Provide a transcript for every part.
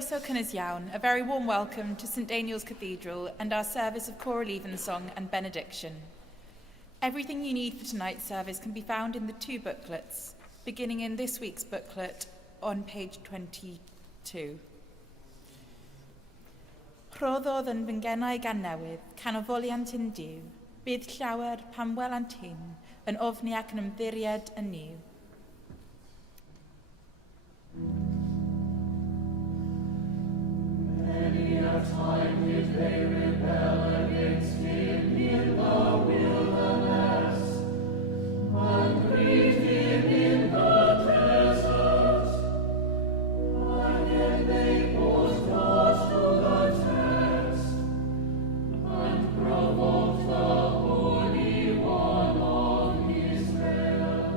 Croeso cynnes iawn, a very warm welcome to St Daniel's Cathedral and our service of choral evensong and benediction. Everything you need for tonight's service can be found in the two booklets, beginning in this week's booklet on page 22. Rhoddodd yn fy ngenau gan newydd, canolfoliant yn diw, bydd llawer pam welant hyn, yn ofni ac yn ymddiried yn niw. Many a time did they rebel against him in the wilderness, and greet him in the desert. And yet they put God to the test, and provoked the Holy One of Israel.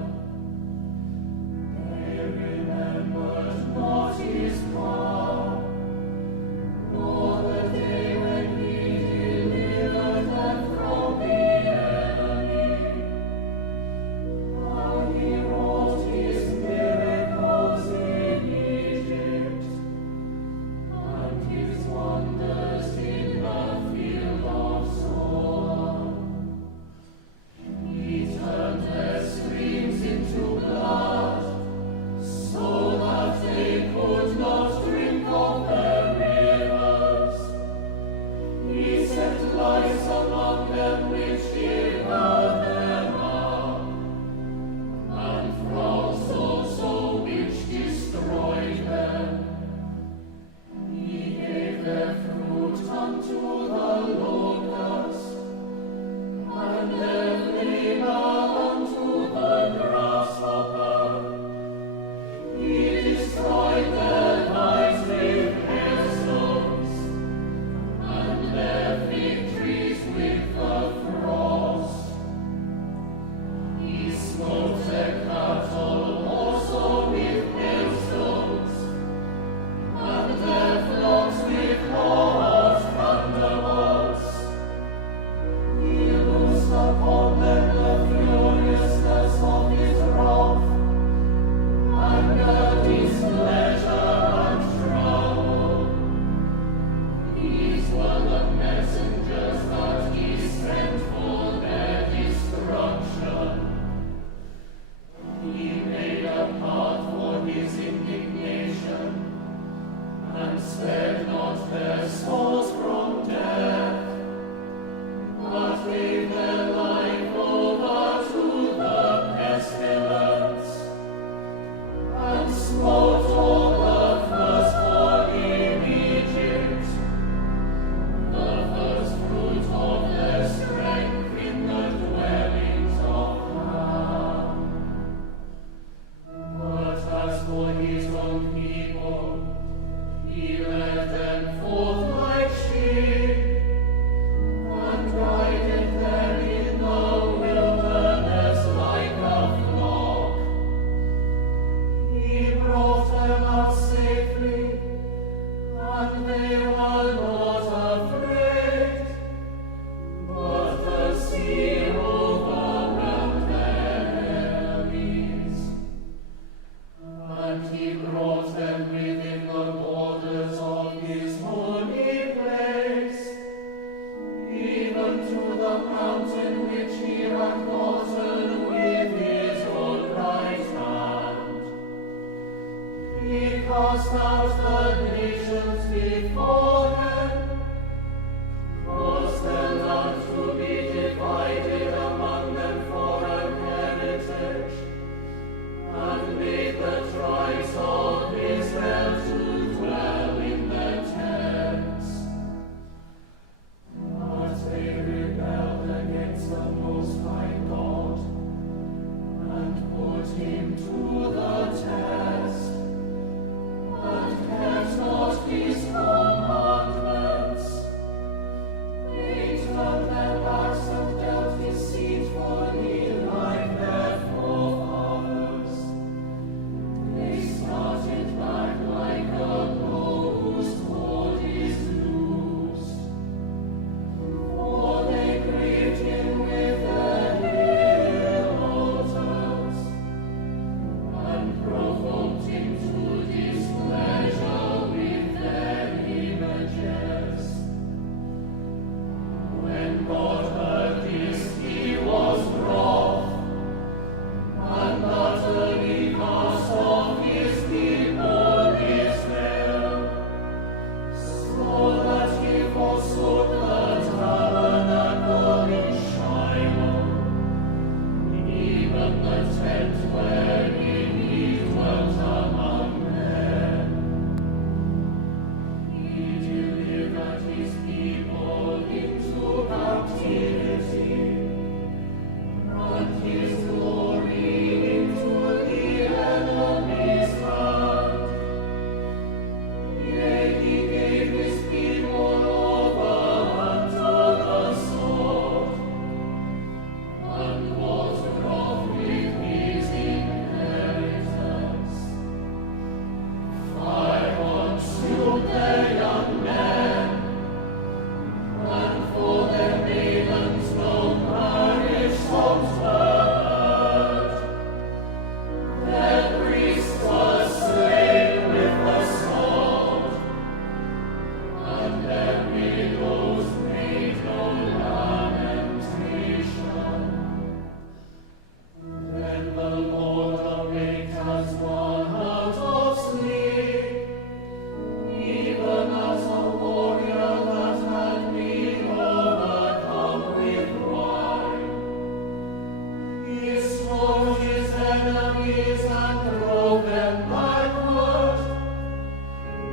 knees and throw them backward,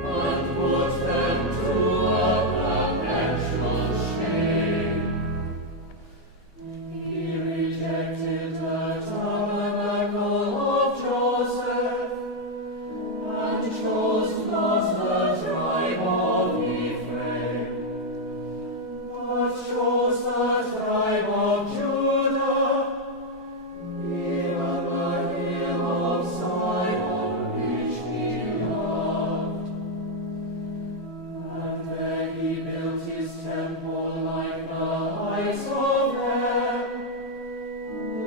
and put them to a perpetual shame. He rejected the tabernacle of Joseph, and chose not the tribe of Ephraim, but chose the tribe of Judah, even the hill of Zion which he loved. And there he built his temple like the heights of heaven,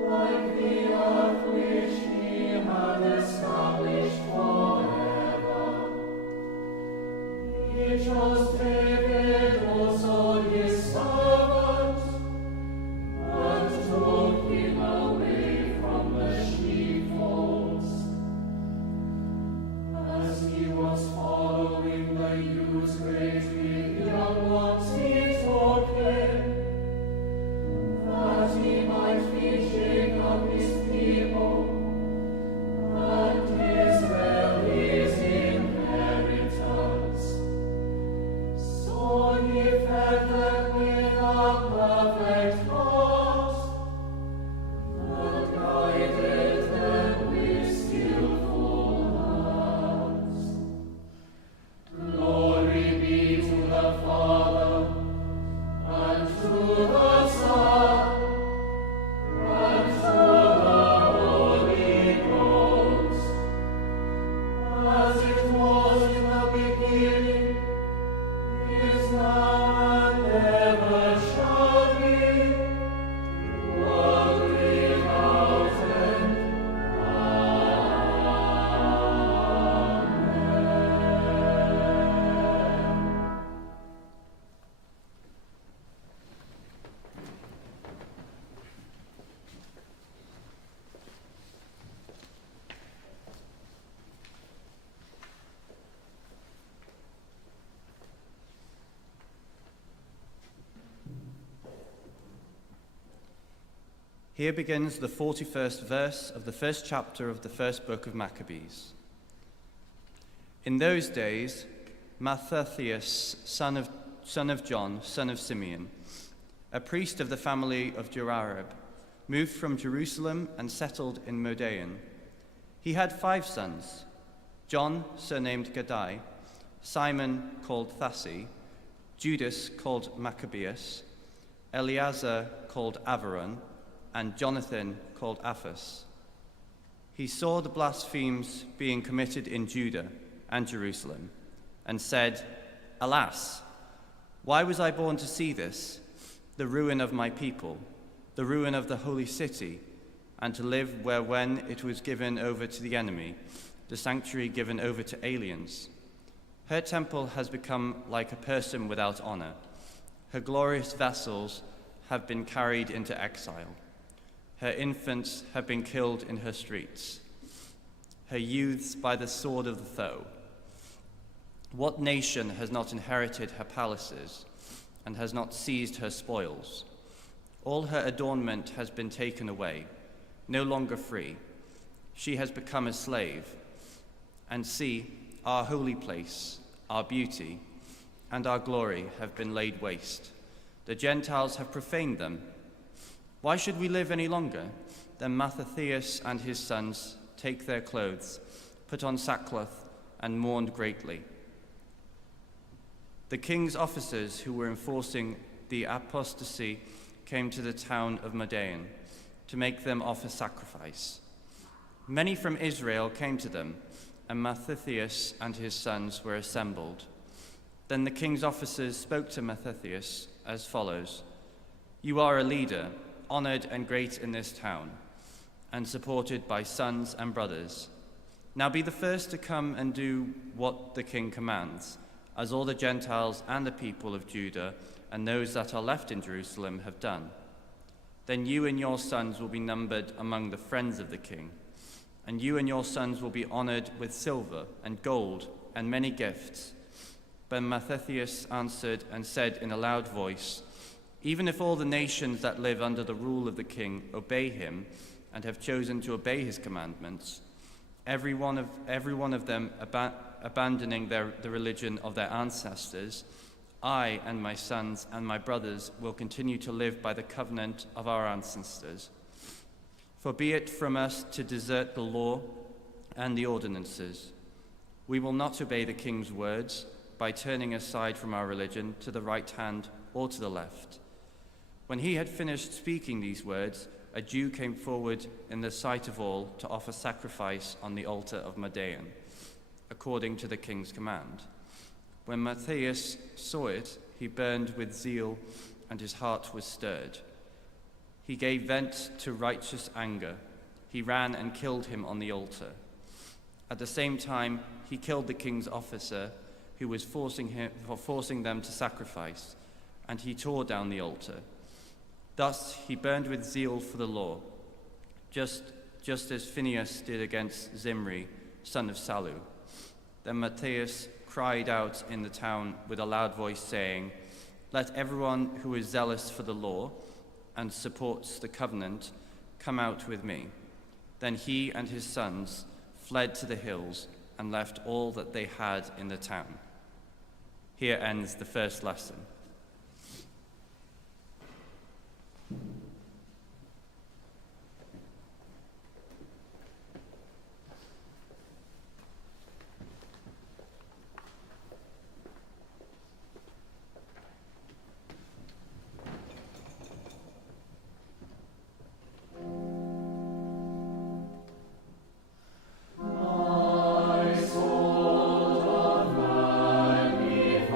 like the earth which he had established forever. He chose David also his servant, and took him away from the sheepfolds. As he was following the ewes great with young ones, he took him, that he might feed Jacob his people, and Israel his inheritance. So he fed them with a perfect heart, and guided them with skillful hands. Glory be to the Father, and to the Son, and to the Holy Ghost, as it was in the beginning, is now, and ever shall be, world without end. Amen. Here begins the 41st verse of the first chapter of the first book of Maccabees. In those days, Mattathias, son of John, son of Simeon, a priest of the family of Joarib, moved from Jerusalem and settled in Modein. He had 5 sons: John, surnamed Gaddai, Simon, called Thassi, Judas, called Maccabeus, Eleazar, called Avaron, and Jonathan, called Aphas. He saw the blasphemies being committed in Judah and Jerusalem, and said, "Alas, why was I born to see this, the ruin of my people, the ruin of the holy city, and to live where when it was given over to the enemy, the sanctuary given over to aliens? Her temple has become like a person without honor. Her glorious vessels have been carried into exile. Her infants have been killed in her streets, her youths by the sword of the foe. What nation has not inherited her palaces and has not seized her spoils? All her adornment has been taken away, no longer free. She has become a slave. And see, our holy place, our beauty, and our glory have been laid waste. The Gentiles have profaned them. Why should we live any longer? Then Mattathias and his sons take their clothes, put on sackcloth, and mourned greatly. The king's officers who were enforcing the apostasy came to the town of Modein to make them offer sacrifice. Many from Israel came to them, and Mattathias and his sons were assembled. Then the king's officers spoke to Mattathias as follows: "You are a leader, honored and great in this town, and supported by sons and brothers. Now be the first to come and do what the king commands, as all the Gentiles and the people of Judah and those that are left in Jerusalem have done. Then you and your sons will be numbered among the friends of the king, and you and your sons will be honored with silver and gold and many gifts." But Mattathias answered and said in a loud voice, "Even if all the nations that live under the rule of the king obey him and have chosen to obey his commandments, every one of them abandoning the religion of their ancestors, I and my sons and my brothers will continue to live by the covenant of our ancestors. For be it from us to desert the law and the ordinances. We will not obey the king's words by turning aside from our religion to the right hand or to the left. When he had finished speaking these words, a Jew came forward in the sight of all to offer sacrifice on the altar of Madaean, according to the king's command. When Matthias saw it, he burned with zeal, and his heart was stirred. He gave vent to righteous anger. He ran and killed him on the altar. At the same time, he killed the king's officer, who was forcing them to sacrifice, and he tore down the altar. Thus he burned with zeal for the law, just as Phinehas did against Zimri, son of Salu. Then Matthias cried out in the town with a loud voice, saying, "Let everyone who is zealous for the law and supports the covenant come out with me." Then he and his sons fled to the hills and left all that they had in the town. Here ends the first lesson. My soul doth magnify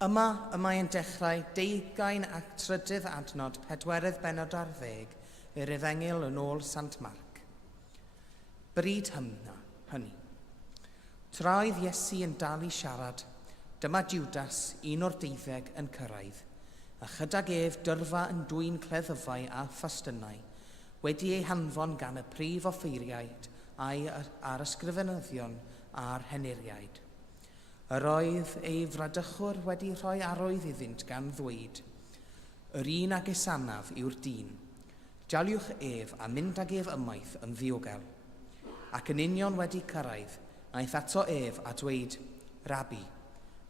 Yma y mae'n dechrau 23 adnod 40 i'r Efengyl yn ôl Sant Marc. Bryd hynny. Tra oedd Iesu yn dal i siarad, dyma Judas, un o'r 12, yn cyrraedd, a chydag ef dyrfa yn dwyn cleddyfau a ffastynau, wedi ei hanfon gan y prif offeiriaid a'r ysgrifenyddion a'r henuriaid. Yr oedd ei fradychwr wedi rhoi arwydd iddynt gan ddweud, yr un ag esanaf yw'r dyn, daliwch ef a mynd ag ef ymaith yn ddiogel. Ac yn union wedi cyrraedd, aeth ato ef a dweud, Rabi,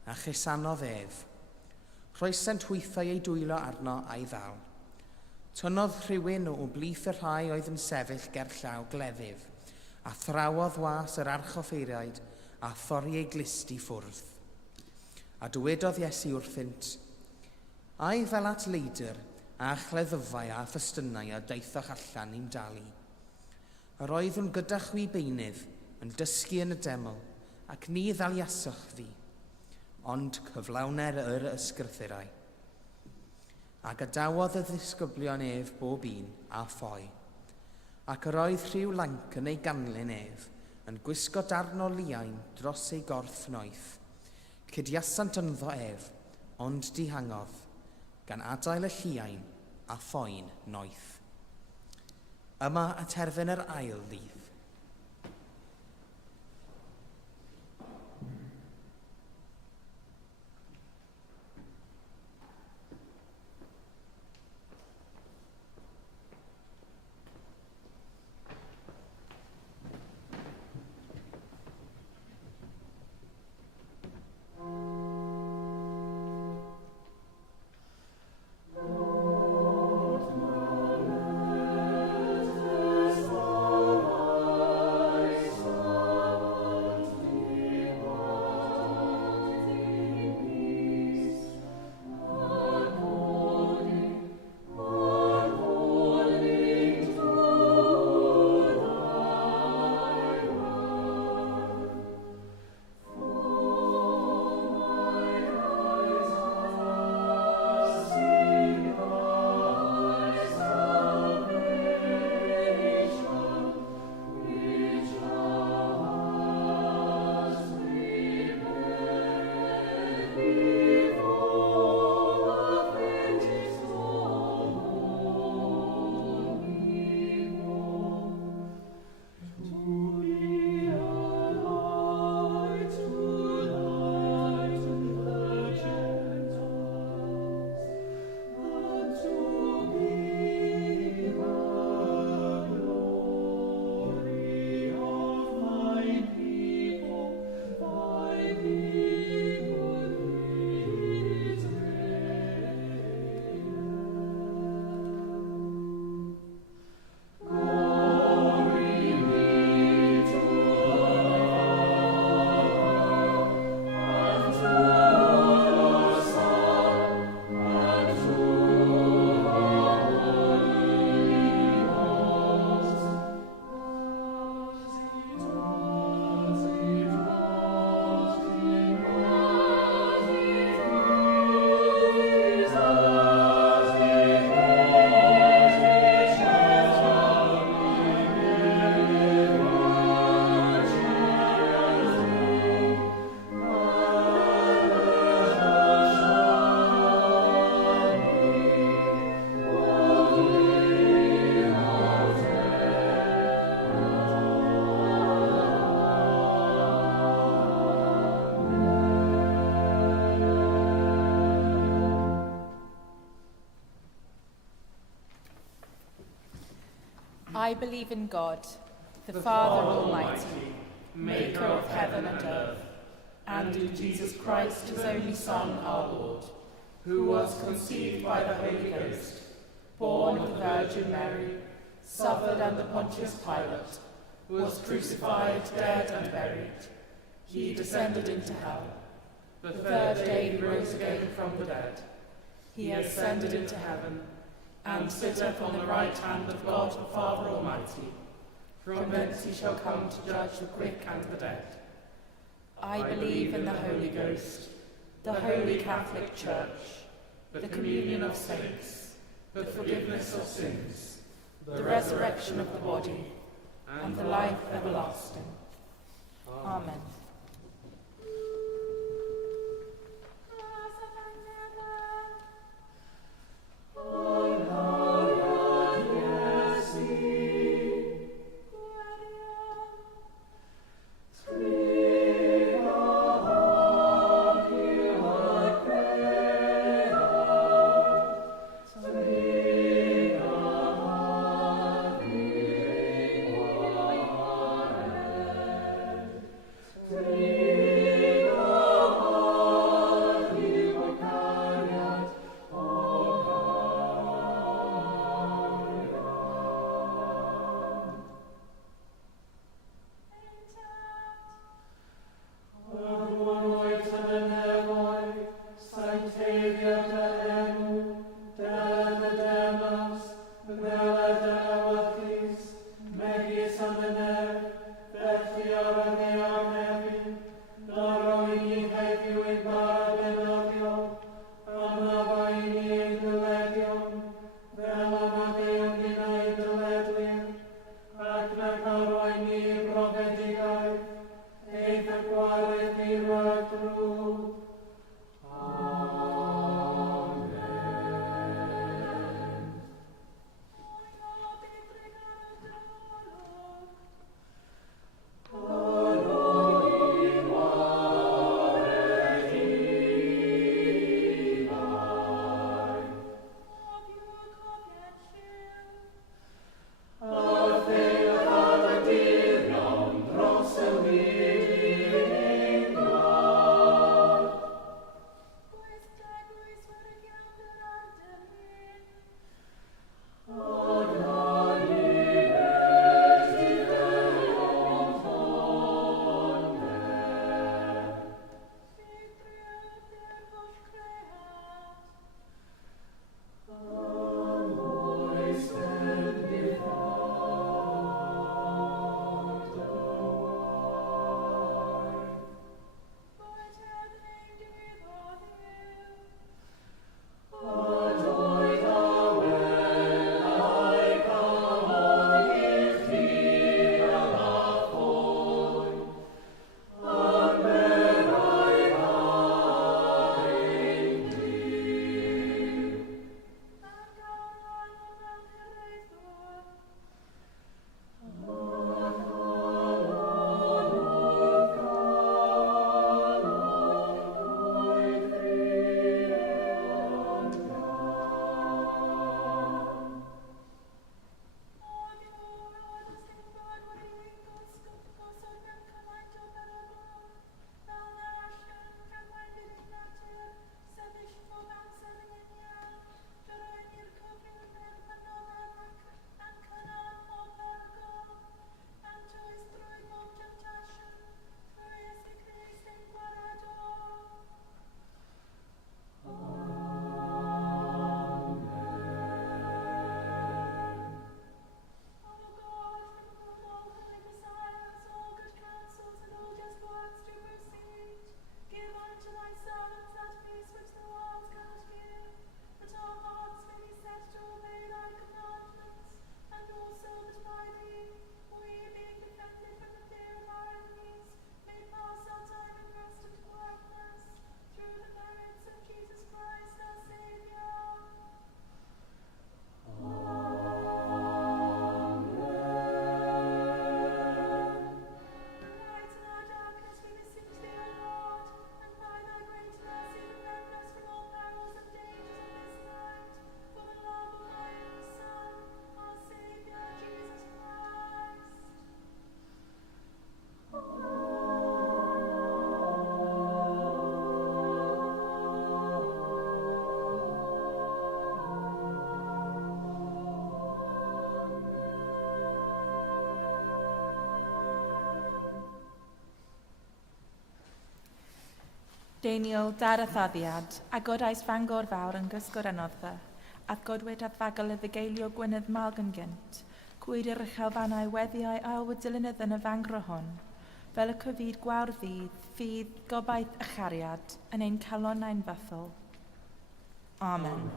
a chesanodd ef. Rhoesent hwythau ei dwylo arno a'i ddal. Tynnodd rhywun o blith y rhai oedd yn sefyll ger llaw gleddyf, a thrawodd was yr archoffeiriaid a thorri ei glist i ffwrdd. A dywedodd Iesu wrthynt, ai fel at leidr a chleddyfau a ffestynau a daethoch allan i'n dalu. Yr oeddwn gyda chwi beinydd yn dysgu yn y deml, ac ni ddaliaswch fi, ond cyflawner yr ysgrythurau. A gadawodd y ddisgyblion ef bob un a ffoi, ac yr oedd rhyw lanc yn ei ganlyn ef, yn gwisgo darn o liain dros ei gorff noeth, cydiasant ynddo ef, ond dihangodd, gan adael y lliain a phoen noeth. Yma y terfyn yr ail ddydd. I believe in God, the Father Almighty, maker of heaven and earth, and in Jesus Christ, his only Son, our Lord, who was conceived by the Holy Ghost, born of the Virgin Mary, suffered under Pontius Pilate, was crucified, dead, and buried. He descended into hell. The third day he rose again from the dead. He ascended into heaven, and sitteth on the right hand of God the Father Almighty. From thence he shall come to judge the quick and the dead. I believe in the Holy Ghost, the Holy Catholic Church, the communion of saints, the forgiveness of sins, the resurrection of the body, and the life everlasting. Amen. Deiniol dar a thaddiad, a godais Fangor fawr yn gysgwr anoddfa, a godwyd at fagol y ddigeilio Gwynedd Malgan gynt, cwyd yr uchel fannau weddiau ail wydilynydd yn y fangro hon, fel y cyfyd gwawr fydd gobaith a chariad yn ein calon ein fythol. Amen.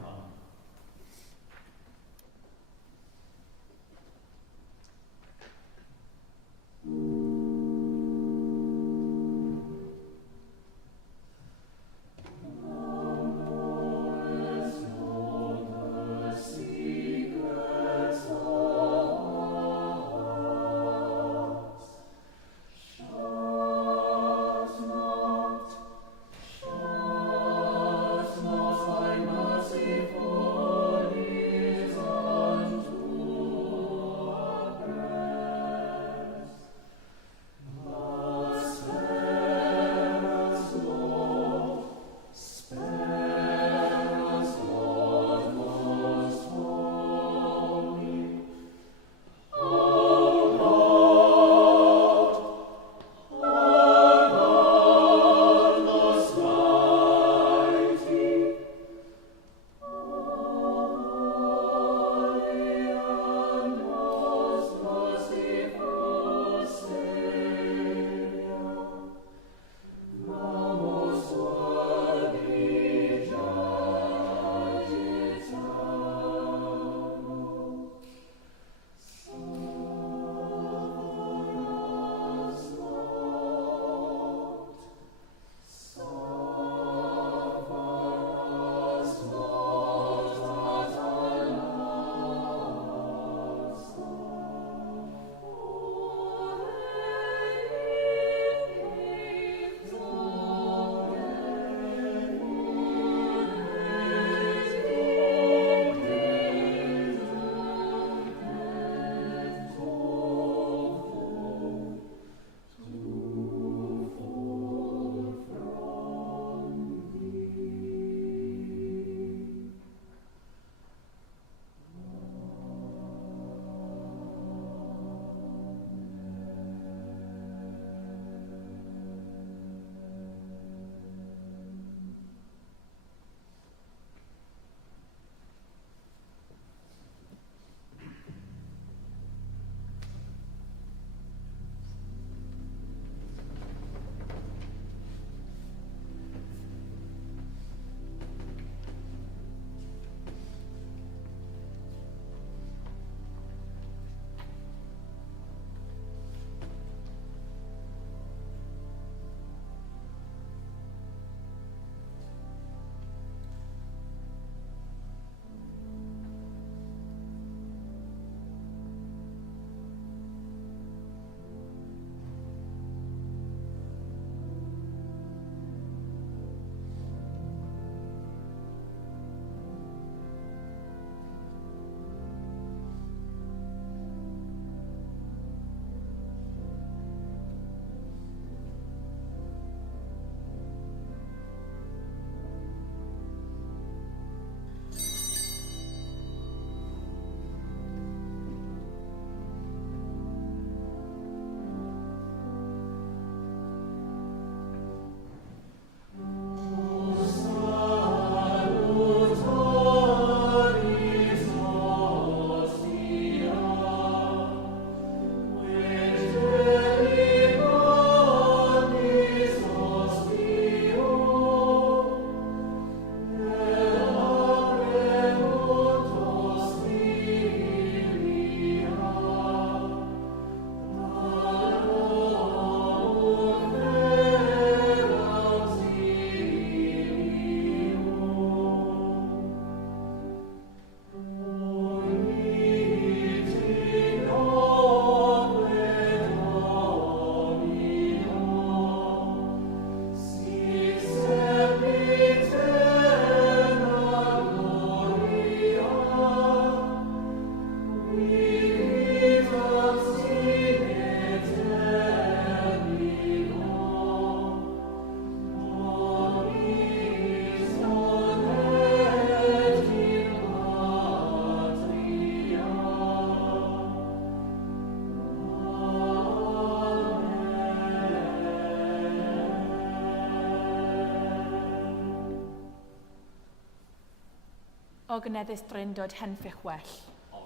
O gyneddus dryndod henffych well.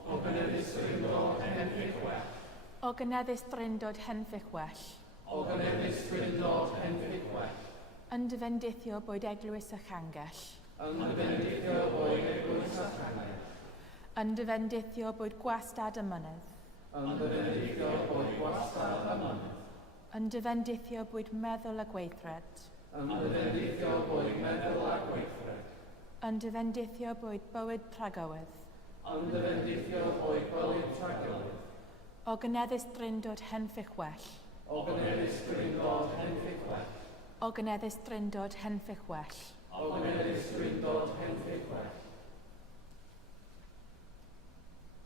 O gyneddus dryndod henffych well. O gyneddus dryndod henffych well. O gynefis Gwyndod Henfig Well, Yn dyfendithio boed eglwys y Changell. yn dyfendithio o'i eglwys a chanel, Yn dyfendithio boed gwastad y mynydd. yn dyfendithio o'i gwastad a mynydd, Yn dyfendithio boed meddwl y gweithred. yn dyfendithio o'i meddwl a gweithred, Yn dyfendithio boed bywyd tragowydd. yn dyfendithio o'i bywyd tragolydd, O gyneddus drindod Henfych Well. o gynefis Gwyndod Henfig Well, O gyneddus drindod Henfych Well. o gynefis Gwyndod Henfig Well.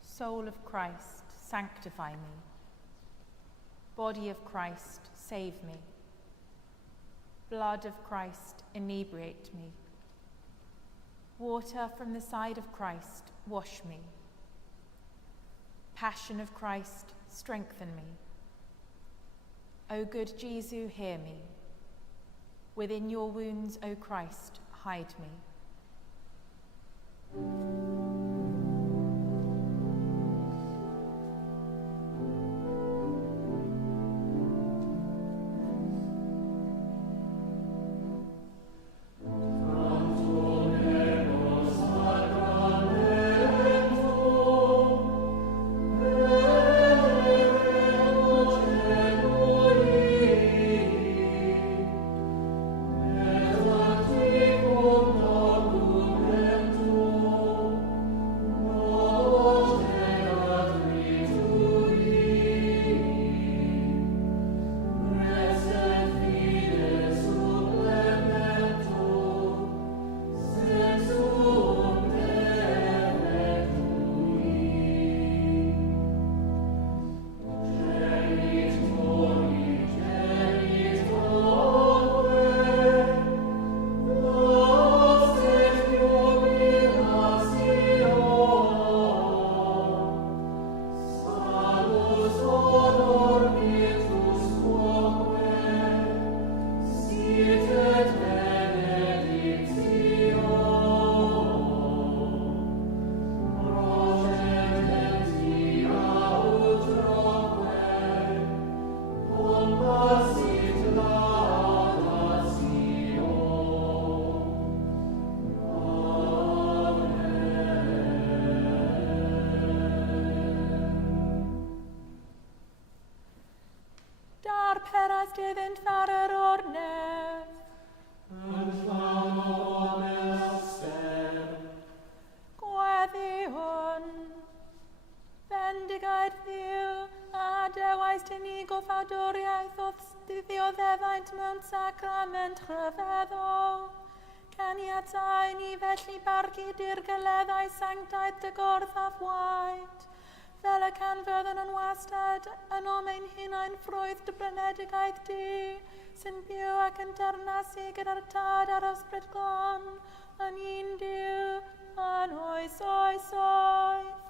Soul of Christ, sanctify me. Body of Christ, save me. Blood of Christ, inebriate me. Water from the side of Christ, wash me. Passion of Christ, strengthen me. O good Jesu, hear me. Within your wounds, O Christ, hide me. Dyfynt far yr ornef. Yn llawn o onester, Gweddi hwn. Fendigaid Dduw, a dewais ti ni goffadwriaeth oedd ddioddefaint mewn sacrament rhyfeddol. Caniatau ni felly bargu dirgeleddau sanctaid dy gorff a fwaid. Fel y canfydden yn wastad, yn omein hunain ffrwydd dy brenedigaeth di, sy'n byw ac yn dernasu gyda'r tad a'r ysbryd glon, yn un Duw, yn oes oes oes.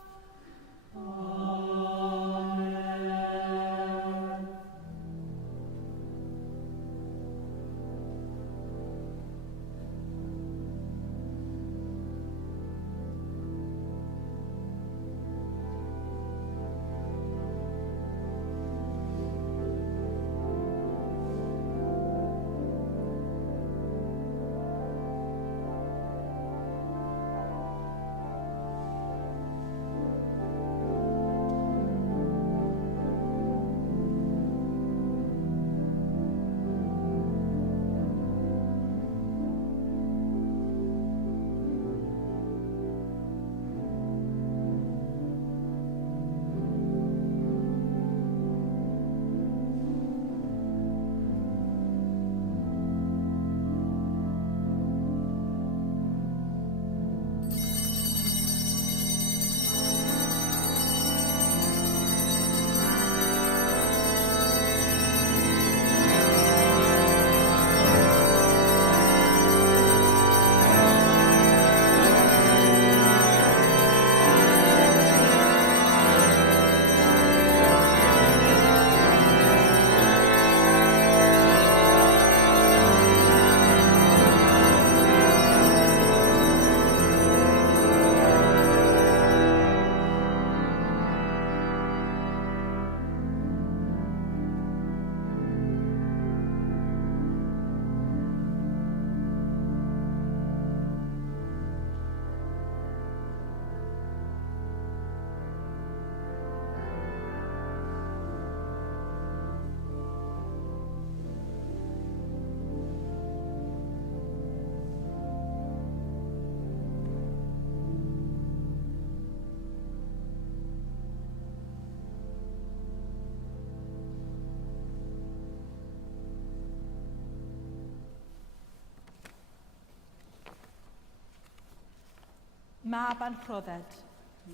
Mab Anrhodded,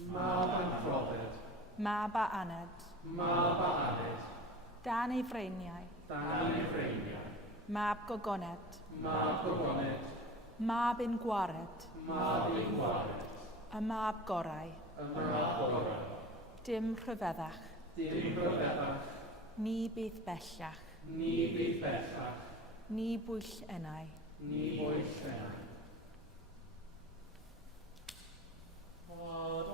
Mab Anrhodded, Mab a Aned, Mab a Aned, Dan ei Freiniau, Dan ei Freiniau, Mab Gogoned, Mab Gogoned, Mab un Gwared, Mab un Gwared, a Mab Gorau, y Mab Gorau, dim rhyfeddach, dim rhyfeddach, ni bydd bellach, ni bydd bellach, ni bwyll enau. ni bwyll enau. Od